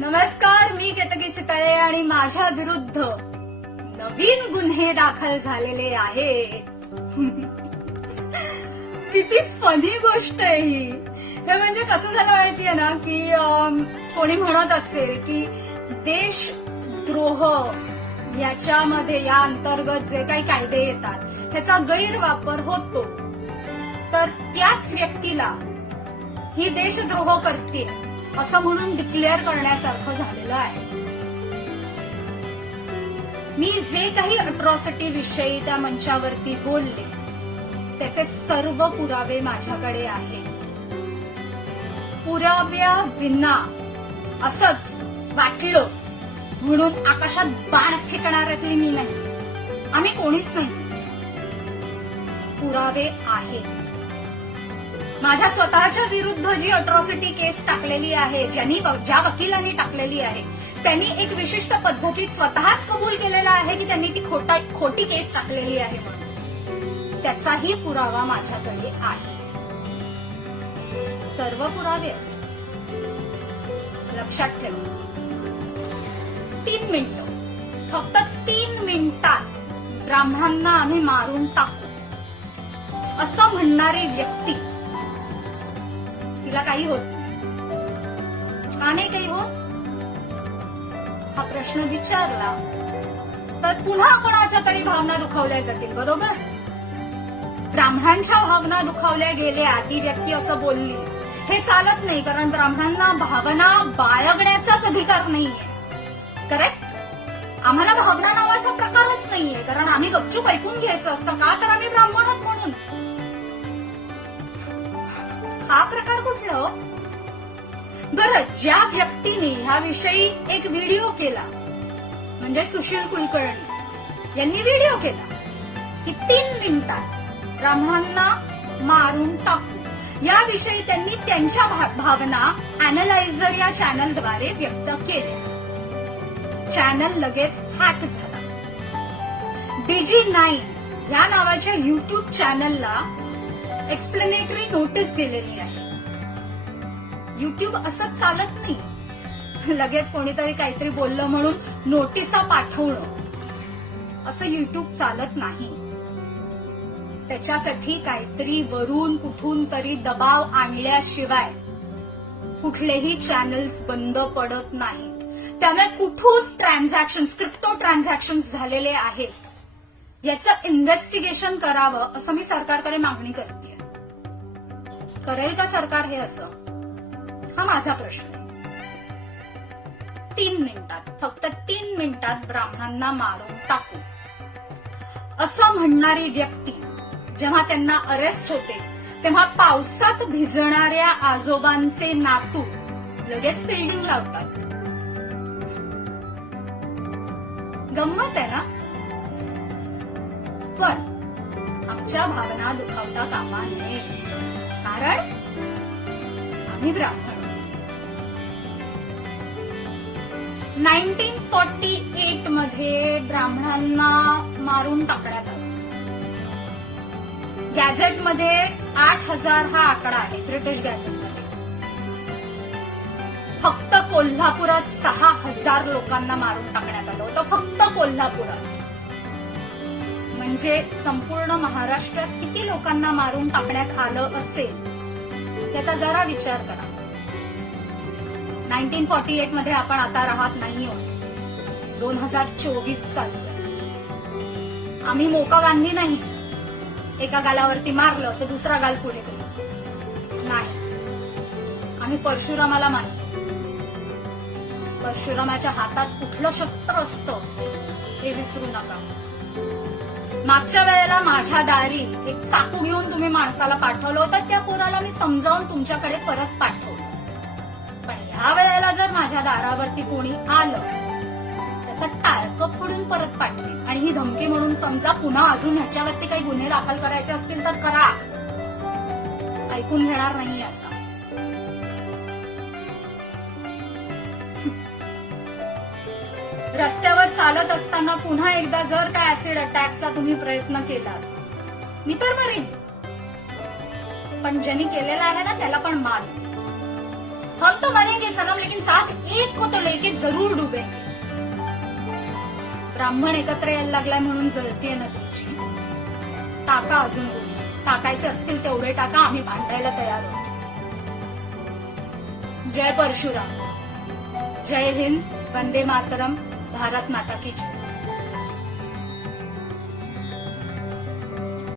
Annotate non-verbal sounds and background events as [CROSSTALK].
नमस्कार मी केतकी चितळे आणि माझ्या विरुद्ध नवीन गुन्हे दाखल झालेले आहेत. [LAUGHS] किती फनी गोष्ट आहे ही. हे म्हणजे कसं झालं माहितीये ना की कोणी म्हणत असेल की देशद्रोह याच्यामध्ये या अंतर्गत जे काही कायदे येतात त्याचा गैरवापर होतो. तर त्याच व्यक्तीला ही देशद्रोह करते असं म्हणून डिक्लेअर करण्यासारखं झालेलं आहे. मी जे काही अट्रॉसिटी विषयी त्या मंचावरती बोलले त्याचे सर्व पुरावे माझ्याकडे आहेत. पुराव्या विना असंच वाटलं म्हणून आकाशात बाण फेकणाऱ्यातली मी नाही. आम्ही कोणीच नाही. पुरावे आहेत. माझ्या स्वतःच्या विरुद्ध जी अट्रॉसिटी केस टाकलेली आहे ज्यांनी ज्या वकिलांनी टाकलेली आहे त्यांनी एक विशिष्ट पद्धतीत स्वतःच कबूल केलेला आहे की त्यांनी ती खोटा खोटी केस टाकलेली आहे म्हणून. त्याचाही पुरावा माझ्याकडे आहे. सर्व पुरावे लक्षात ठेवा. तीन मिनिटं. फक्त तीन मिनिटात ब्राह्मणांना आम्ही मारून टाकू. असं म्हणणारी व्यक्ती तिला काही होत का नाही काही होत? हा प्रश्न विचारला तर पुन्हा कोणाच्या तरी भावना दुखावल्या जातील बरोबर? ब्राह्मणांच्या भावना दुखावल्या गेल्या ती व्यक्ती असं बोलली हे चालत नाही कारण ब्राह्मणांना भावना बाळगण्याचाच अधिकार नाहीये. करेक्ट आम्हाला भावना नावाचा प्रकारच नाहीये कारण आम्ही गपचूप ऐकून घ्यायचं असतं. का तर आम्ही ब्राह्मण हा प्रकार कुठला हो? बरं ज्या व्यक्तीने ह्याविषयी एक व्हिडिओ केला म्हणजे सुशील कुलकर्णी यांनी व्हिडिओ केला की तीन मिनिटात ब्राह्मणांना मारून टाकू. याविषयी त्यांनी त्यांच्या भावना अॅनलायझर या चॅनलद्वारे व्यक्त केल्या. चॅनल लगेच हॅक झाला. डीजी नाईन या नावाच्या युट्यूब चॅनलला एक्सप्लेनेटरी नोटीस केलेली आहे. युट्यूब असं चालत नाही. लगेच कोणीतरी काहीतरी बोललं म्हणून नोटिसा पाठवणं. असं युट्यूब चालत नाही. त्याच्यासाठी काहीतरी वरून कुठून तरी दबाव आणल्याशिवाय कुठलेही चॅनल्स बंद पडत नाहीत. त्यामुळे कुठून ट्रान्झॅक्शन क्रिप्टो ट्रान्झॅक्शन झालेले आहेत याचं इन्व्हेस्टिगेशन करावं असं मी सरकारकडे मागणी करते. करेल का सरकार हे असं? हा माझा प्रश्न आहे. तीन मिनिटात फक्त तीन मिनिटात ब्राह्मणांना मारून टाकू. असं म्हणणारी व्यक्ती जेव्हा त्यांना अरेस्ट होते तेव्हा पावसात भिजणाऱ्या आजोबांचे नातू लगेच फिल्डिंग लावतात गंमत आहे ना? पण आमच्या भावना दुखावता कामा नये. कारण आम्ही ब्राह्मण. नाईन्टीन फॉर्टी एटमध्ये ब्राह्मणांना मारून टाकण्यात आलं. गॅझेटमध्ये आठ हजार हा आकडा आहे ब्रिटिश गॅझेट फक्त कोल्हापुरात सहा हजार लोकांना मारून टाकण्यात आलं होतं फक्त कोल्हापुरात. म्हणजे संपूर्ण महाराष्ट्रात किती लोकांना मारून टाकण्यात आलं असेल त्याचा जरा विचार करा. नाईन्टीन फॉर्टी एटमध्ये आपण आता राहत नाही आहोत. दोन हजार चोवीस चालू आम्ही मोका गांधी नाही. एका गालावरती मारलं तर दुसरा गाल पुढे केला नाही. आम्ही परशुरामाला मानतो. परशुरामाच्या हातात कुठलं शस्त्र असतं हे विसरू नका. मागच्या वेळेला माझ्या दारी एक चाकू घेऊन तुम्ही माणसाला पाठवलं होतं त्या पोराला मी समजावून तुमच्याकडे परत पाठवलं. पण ह्या वेळेला जर माझ्या दारावरती कोणी आलं त्याचं टाळकं फोडून परत पाठवेल आणि ही धमकी म्हणून समजा पुन्हा अजून ह्याच्यावरती काही गुन्हे दाखल करायचे असतील तर करा. ऐकून घेणार नाही आता. रस्त्यावर चालत असताना पुन्हा एकदा जर काय ऍसिड अटॅकचा तुम्ही प्रयत्न केलात मी तर मरेन. पण ज्यांनी केलेला आहे ना त्याला पण मान. हम तो मरेंगे सनम लेकिन साथ एक को तो लेके जरूर डुबेंगे ब्राह्मण एकत्र यायला लागलाय म्हणून जळतीये ना तुमची टाका अजून टाकायचे असतील तेवढे टाका आम्ही भांडायला तयार आहोत. जय परशुराम. जय हिंद. वंदे मातरम. भारत माता की जय